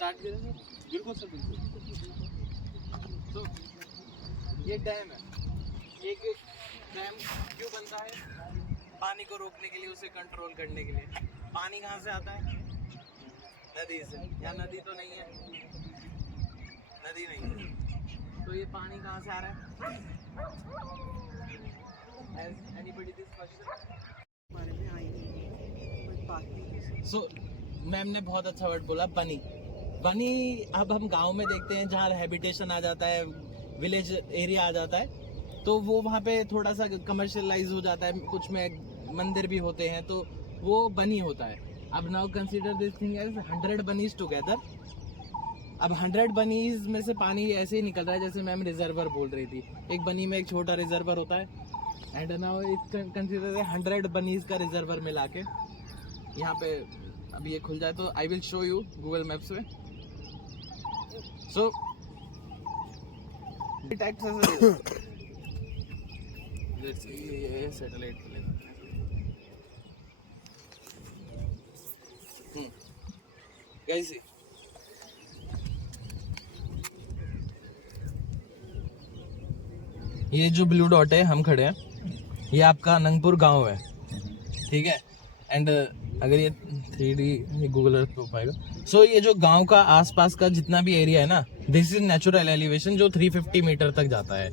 Start करेंगे। बिल्कुल sir, बिल्कुल। तो ये डैम है। एक डैम क्यों बनता है? पानी को रोकने के लिए, उसे कंट्रोल करने के लिए। पानी कहाँ से आता है? नदी से। या नदी तो नहीं है, नदी नहीं है, तो ये पानी कहाँ से आ रहा है? Has anybody this question? So, ma'am ने बहुत अच्छा वर्ड बोला, बनी। बनी अब हम गांव में देखते हैं जहाँ हैबिटेशन आ जाता है, विलेज एरिया आ जाता है, तो वो वहाँ पे थोड़ा सा कमर्शियलाइज हो जाता है, कुछ में मंदिर भी होते हैं, तो वो बनी होता है। अब now consider this thing as 100 bunnies together. अब 100 बनीज में से पानी ऐसे ही निकल रहा है जैसे मैम रिजर्वर बोल रही थी। एक बनी में एक छोटा रिजर्वर होता है, and now it consider 100 bunnies का रिजर्वर मिला के यहाँ पे। अब ये खुल जाए तो I will show you Google Maps में। So it acts as let's see, ये सैटेलाइट पे लेते हैं गाइस। ये जो ब्लू डॉट है, हम खड़े हैं, ये आपका अनंगपुर गांव है, ठीक है। एंड अगर ये 3D ये गूगल अर्थ पे हो पाएगा। सो ये जो गांव का आसपास का जितना भी एरिया है ना, दिस इज नेचुरल एलिवेशन जो 350 मीटर तक जाता है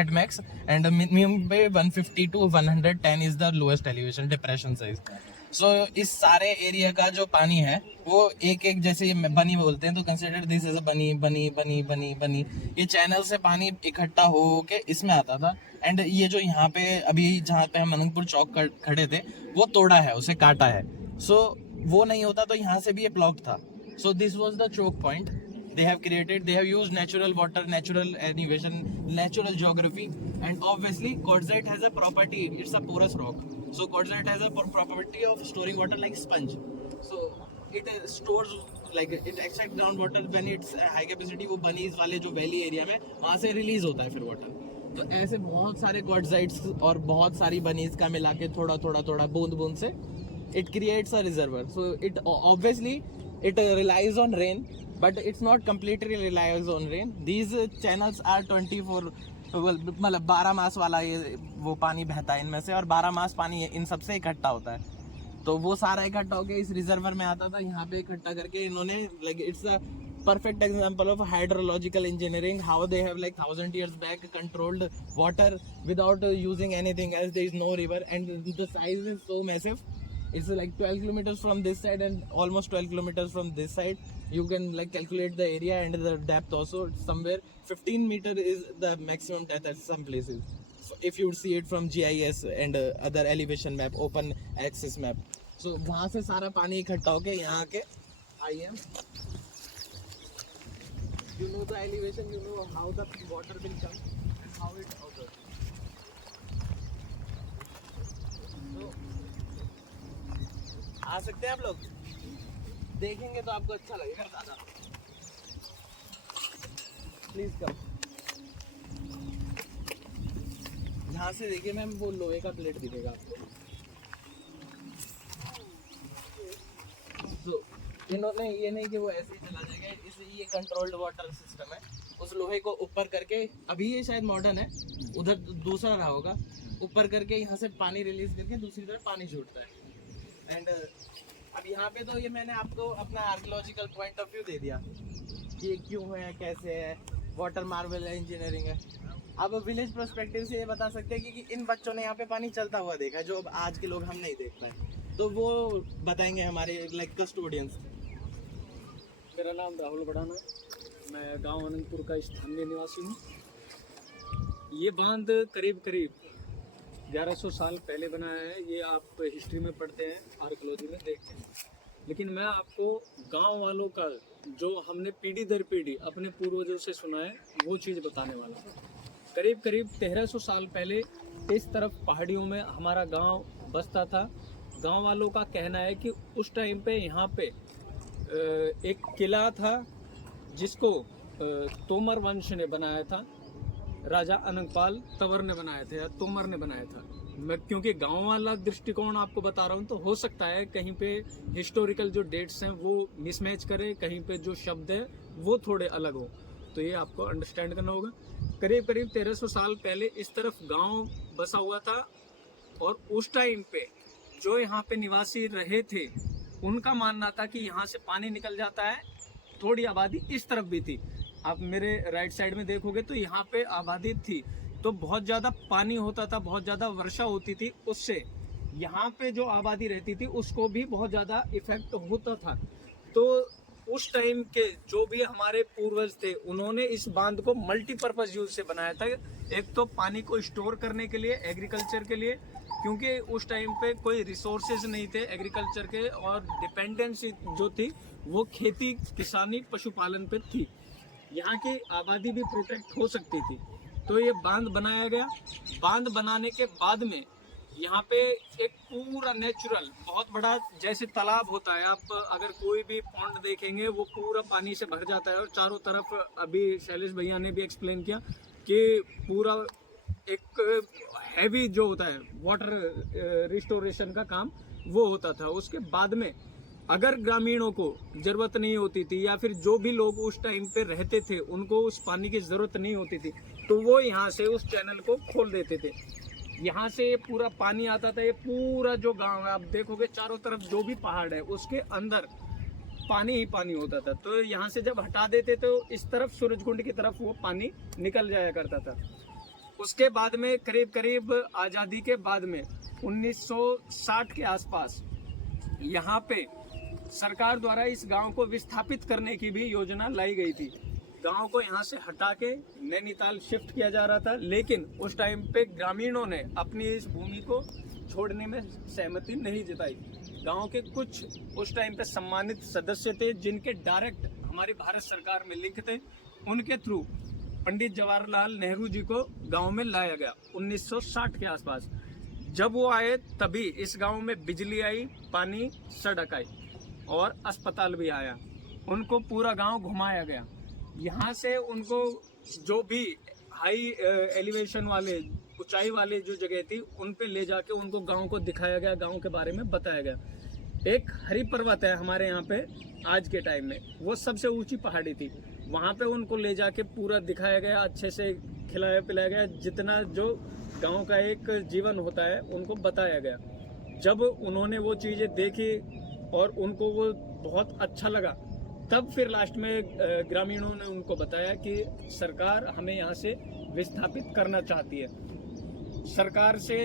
एट मैक्स, एंड मिनिमम पे 150 to 110 is the lowest elevation depression size. So इस सारे एरिया का जो पानी है वो एक एक, जैसे ये बनी बोलते हैं, तो कंसिडर दिस एज अ बनी बनी बनी बनी बनी। ये चैनल से पानी इकट्ठा हो के इसमें आता था, एंड ये जो यहाँ पे अभी जहाँ पे हम अनंतपुर चौक खड़े थे, वो तोड़ा है, उसे काटा है। सो वो नहीं होता तो यहाँ से भी ये ब्लॉक था। So this was the choke point they have created. They have used natural water, natural elevation, natural geography, and obviously quartzite has a property, it's a porous rock. So quartzite has a property of storing water like sponge. So it stores, like it extracts groundwater when it's high capacity, वो bunnies वाले जो valley area में वहाँ से release होता है फिर water. तो ऐसे बहुत सारे क्वार्ट्जाइट्स और बहुत सारी बनीज का मिला के थोड़ा थोड़ा थोड़ा बूंद बूंद से it creates a reservoir. So it obviously it relies on rain, but it's not completely relies on rain. These channels are 24 मतलब 12 मास वाला ये वो पानी बहता है इनमें से, और 12 मास पानी इन सबसे इकट्ठा होता है। तो वो सारा इकट्ठा होकर इस रिजर्वर में आता था, यहाँ पे इकट्ठा करके इन्होंने, like it's a perfect example of hydrological engineering, how they have like 1000 years back controlled water without using anything else. There is no river, and the size is so massive. It's like 12 kilometers from this side and almost 12 kilometers from this side. You can like calculate the area and the depth also. Somewhere 15 meter is the maximum depth at some places. So if you see it from GIS and other elevation map, open access map. So वहाँ से सारा पानी इकट्ठा होके यहाँ के I am. You know the elevation, you know how the water will come and how it occurs. So आ सकते हैं आप लोग, देखेंगे तो आपको अच्छा लगेगा ज़्यादा। Please come. यहाँ से देखिए मैम, वो लोहे का प्लेट दिखेगा आपको। तो इन्होंने ये नहीं कि वो ऐसे ही चला जाएगा, इसलिए ये कंट्रोल्ड वाटर सिस्टम है। उस लोहे को ऊपर करके, अभी ये शायद मॉडर्न है, उधर दूसरा रहा होगा, ऊपर करके यहाँ से पानी रिलीज करके दूसरी तरफ पानी छूटता है। एंड अब यहाँ पे तो ये मैंने आपको अपना आर्कियोलॉजिकल पॉइंट ऑफ व्यू दे दिया कि क्यों है, कैसे है, वाटर मार्वल है, इंजीनियरिंग है। अब विलेज पर्सपेक्टिव से ये बता सकते हैं कि इन बच्चों ने यहाँ पे पानी चलता हुआ देखा है, जो अब आज के लोग हम नहीं देख पाए, तो वो बताएंगे हमारे लाइक कस्टोडियंस। मेरा नाम राहुल बड़ाना, मैं गांव अनंतपुर का स्थानीय निवासी हूँ। ये बांध करीब 1100 साल पहले बनाया है। ये आप हिस्ट्री में पढ़ते हैं, आर्कियोलॉजी में देखते हैं। लेकिन मैं आपको गांव वालों का जो हमने पीढ़ी दर पीढ़ी अपने पूर्वजों से सुना है वो चीज़ बताने वाला हूँ। करीब 1300 साल पहले इस तरफ पहाड़ियों में हमारा गांव बसता था। गांव वालों का कहना है कि उस टाइम पे यहाँ पे एक किला था जिसको तोमर वंश ने बनाया था, राजा अनंगपाल तंवर ने बनाया था या तोमर ने बनाया था। मैं क्योंकि गांव वाला दृष्टिकोण आपको बता रहा हूँ, तो हो सकता है कहीं पे हिस्टोरिकल जो डेट्स हैं वो मिसमैच करे, कहीं पे जो शब्द है वो थोड़े अलग हो, तो ये आपको अंडरस्टैंड करना होगा। करीब करीब 1300 साल पहले इस तरफ गांव बसा हुआ था, और उस टाइम पे जो यहाँ पे निवासी रहे थे उनका मानना था कि यहाँ से पानी निकल जाता है। थोड़ी आबादी इस तरफ भी थी, आप मेरे राइट साइड में देखोगे तो यहाँ पे आबादी थी, तो बहुत ज़्यादा पानी होता था, बहुत ज़्यादा वर्षा होती थी, उससे यहाँ पे जो आबादी रहती थी उसको भी बहुत ज़्यादा इफेक्ट होता था। तो उस टाइम के जो भी हमारे पूर्वज थे उन्होंने इस बांध को मल्टीपर्पज यूज से बनाया था। एक तो पानी को स्टोर करने के लिए, एग्रीकल्चर के लिए, क्योंकि उस टाइम पे कोई रिसोर्सेज नहीं थे एग्रीकल्चर के, और डिपेंडेंसी जो थी वो खेती किसानी पशुपालन पे थी। यहाँ की आबादी भी प्रोटेक्ट हो सकती थी, तो ये बांध बनाया गया। बांध बनाने के बाद में यहाँ पे एक पूरा नेचुरल बहुत बड़ा जैसे तालाब होता है, आप अगर कोई भी पॉन्ड देखेंगे वो पूरा पानी से भर जाता है, और चारों तरफ अभी शैलेश भैया ने भी एक्सप्लेन किया कि पूरा एक हैवी जो होता है वाटर रिस्टोरेशन का काम वो होता था। उसके बाद में अगर ग्रामीणों को जरूरत नहीं होती थी, या फिर जो भी लोग उस टाइम पे रहते थे उनको उस पानी की जरूरत नहीं होती थी, तो वो यहाँ से उस चैनल को खोल देते थे। यहाँ से पूरा पानी आता था। ये पूरा जो गांव है आप देखोगे चारों तरफ जो भी पहाड़ है उसके अंदर पानी ही पानी होता था। तो यहाँ से जब हटा देते तो इस तरफ सूरजकुंड की तरफ वो पानी निकल जाया करता था। उसके बाद में करीब करीब आज़ादी के बाद में 1960 के आसपास यहाँ पे सरकार द्वारा इस गांव को विस्थापित करने की भी योजना लाई गई थी। गांव को यहाँ से हटा के नैनीताल शिफ्ट किया जा रहा था, लेकिन उस टाइम पे ग्रामीणों ने अपनी इस भूमि को छोड़ने में सहमति नहीं जताई। गांव के कुछ उस टाइम पे सम्मानित सदस्य थे जिनके डायरेक्ट हमारी भारत सरकार में लिंक थे, उनके थ्रू पंडित जवाहरलाल नेहरू जी को गांव में लाया गया 1960 के आसपास। जब वो आए तभी इस गांव में बिजली आई, पानी, सड़क आई और अस्पताल भी आया। उनको पूरा गांव घुमाया गया। यहाँ से उनको जो भी हाई एलिवेशन वाले, ऊंचाई वाले जो जगह थी उन पे ले जाके उनको गांव को दिखाया गया, गांव के बारे में बताया गया। एक हरि पर्वत है हमारे यहाँ पे आज के टाइम में, वो सबसे ऊंची पहाड़ी थी, वहाँ पे उनको ले जाके पूरा दिखाया गया, अच्छे से खिलाया पिलाया गया, जितना जो गांव का एक जीवन होता है उनको बताया गया। जब उन्होंने वो चीज़ें देखी और उनको वो बहुत अच्छा लगा, तब फिर लास्ट में ग्रामीणों ने उनको बताया कि सरकार हमें यहाँ से विस्थापित करना चाहती है। सरकार से,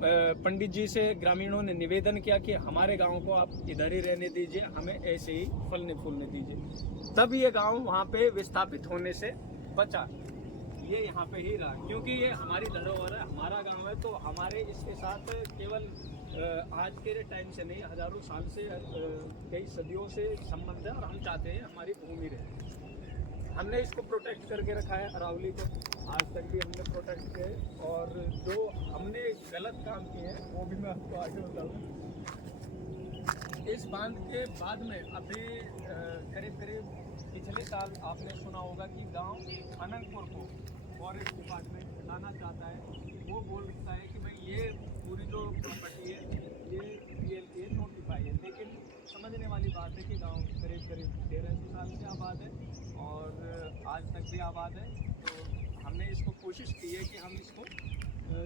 पंडित जी से ग्रामीणों ने निवेदन किया कि हमारे गांव को आप इधर ही रहने दीजिए, हमें ऐसे ही फलने फूलने दीजिए। तब ये गांव वहाँ पे विस्थापित होने से बचा, ये यहाँ पे ही रहा, क्योंकि ये हमारी धरोहर है, हमारा गांव है, तो हमारे इसके साथ केवल आज के टाइम से नहीं, हजारों साल से, कई सदियों से संबंध है, और हम चाहते हैं हमारी भूमि रहे। हमने इसको प्रोटेक्ट करके रखा है, अरावली को आज तक भी हमने प्रोटेक्ट किए, और जो हमने गलत काम किए हैं वो भी मैं आपको आगे बताऊँ। इस बांध के बाद में अभी करीब करीब पिछले साल आपने सुना होगा कि गांव अनंतपुर को फॉरेस्ट डिपार्टमेंट लाना चाहता है। वो बोलता है कि भाई ये पूरी जो प्रॉपर्टी है ये PLA नोटिफाई है, लेकिन समझने वाली बात है कि गांव करीब करीब 1300 साल से आबाद है और आज तक भी आबाद है। तो हमने इसको कोशिश की है कि हम इसको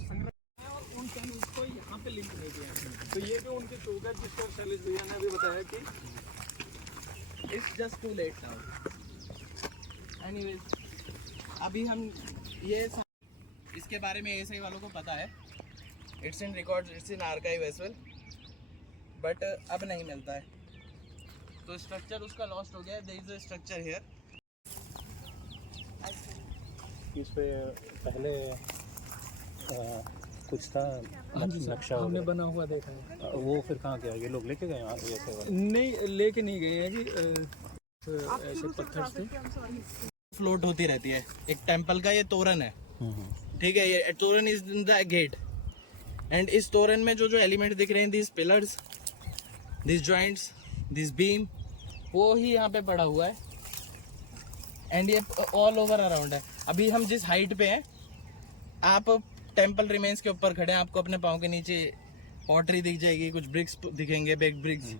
संग्रह करें और उन चैनल्स को यहाँ पे लिंक नहीं दिया। तो ये जो उनके टूक है, जिसको शैलेश भैया ने अभी बताया कि it's just too late now. Anyways अभी हम ये इसके बारे में ऐसे ही वालों को पता है, it's in records, it's in archive as well, but अब नहीं मिलता है। तो स्ट्रक्चर उसका लॉस्ट हो गया है। There is a structure here. इस पे पहले कुछ था नक्शा हमने बना हुआ देखा है। वो फिर कहाँ गया? ये लोग लेके गए ऐसे वाला? नहीं, लेके नहीं गए हैं जी, ऐसे पत्थर से फ्लोट होती रहती है। एक टेंपल का ये तोरण है, ठीक है, ये तोरण is in the gate, and इस तोरण में जो जो एलिमेंट दिख रहे हैं, this pillars, this joints, this beam, वो ही यहाँ पे पड़ा हुआ है, एंड ये ऑल ओवर अराउंड है। अभी हम जिस हाइट पे हैं, आप टेम्पल रिमेन्स के ऊपर खड़े हैं, आपको अपने पाँव के नीचे पॉटरी दिख जाएगी, कुछ ब्रिक्स दिखेंगे, बेग ब्रिक्स,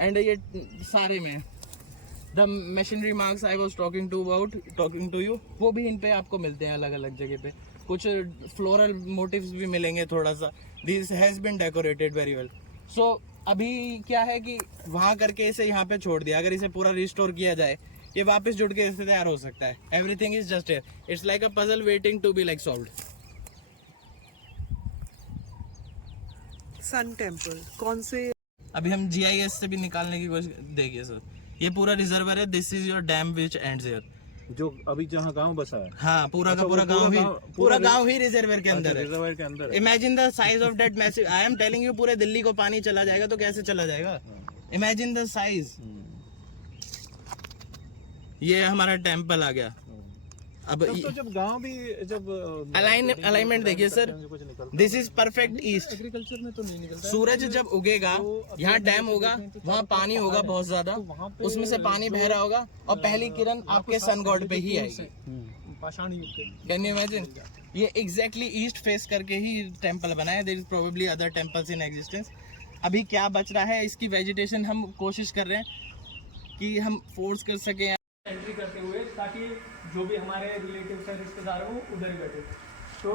एंड ये सारे में the machinery marks I was talking to you, वो भी इन पे आपको मिलते हैं अलग अलग जगह पे। कुछ फ्लोरल मोटिव्स भी मिलेंगे थोड़ा सा, this has been decorated very well. So अभी क्या है कि वहाँ करके इसे यहाँ पे छोड़ दिया, अगर इसे पूरा रिस्टोर किया जाए ये वापस जुड़ के इससे तैयार हो सकता है। Everything is just here, it's like a puzzle waiting to be like solved. Sun temple कौन से? अभी हम GIS से भी निकालने की कोशिश, देखिए सर ये पूरा रिजर्वर है, this is your dam which ends here. जो अभी जहाँ गांव बसा है, हाँ पूरा का अच्छा, पूरा वो पूरा गांव ही, गाँव- पूरा गांव ही रिजर्वर के अंदर है। रिजर्वायर के अंदर है। Imagine the size of that massive, I am telling you, पूरे दिल्ली को पानी चला जाएगा तो कैसे चला जाएगा, इमेजिन द साइज। ये हमारा टेम्पल आ गया। अब तब तो जब गांव भी जब अलाइनमेंट देखिए सर, कुछ निकलता this is perfect east. Agriculture में तो नहीं निकलता। सूरज जब उगेगा, यहाँ डैम होगा, वहाँ पानी होगा बहुत ज्यादा, उसमें से पानी बह रहा होगा और पहली किरण आपके सन गॉड पे ही आएगी। पाषाण युग के। Can you imagine? ये एग्जैक्टली ईस्ट फेस करके ही टेम्पल बना है। There is probably other temples in existence. अभी क्या बच रहा है, इसकी वेजिटेशन हम कोशिश कर रहे हैं कि हम फोर्स कर सकें एंट्री करते हुए, ताकि जो भी हमारे रिलेटिव्स हैं, रिश्तेदार हो, उधर ही बैठे। तो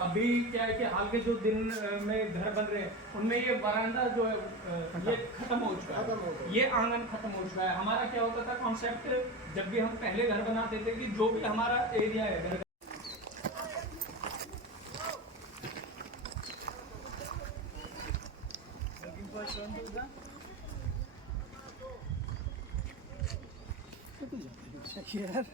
अभी क्या है कि हाल के जो दिन में घर बन रहे हैं उनमें ये वरांडा जो है ये खत्म हो चुका है, ये आंगन खत्म हो चुका है। हमारा क्या होता था कॉन्सेप्ट, जब भी हम पहले घर बनाते थे कि जो भी हमारा एरिया है घर यार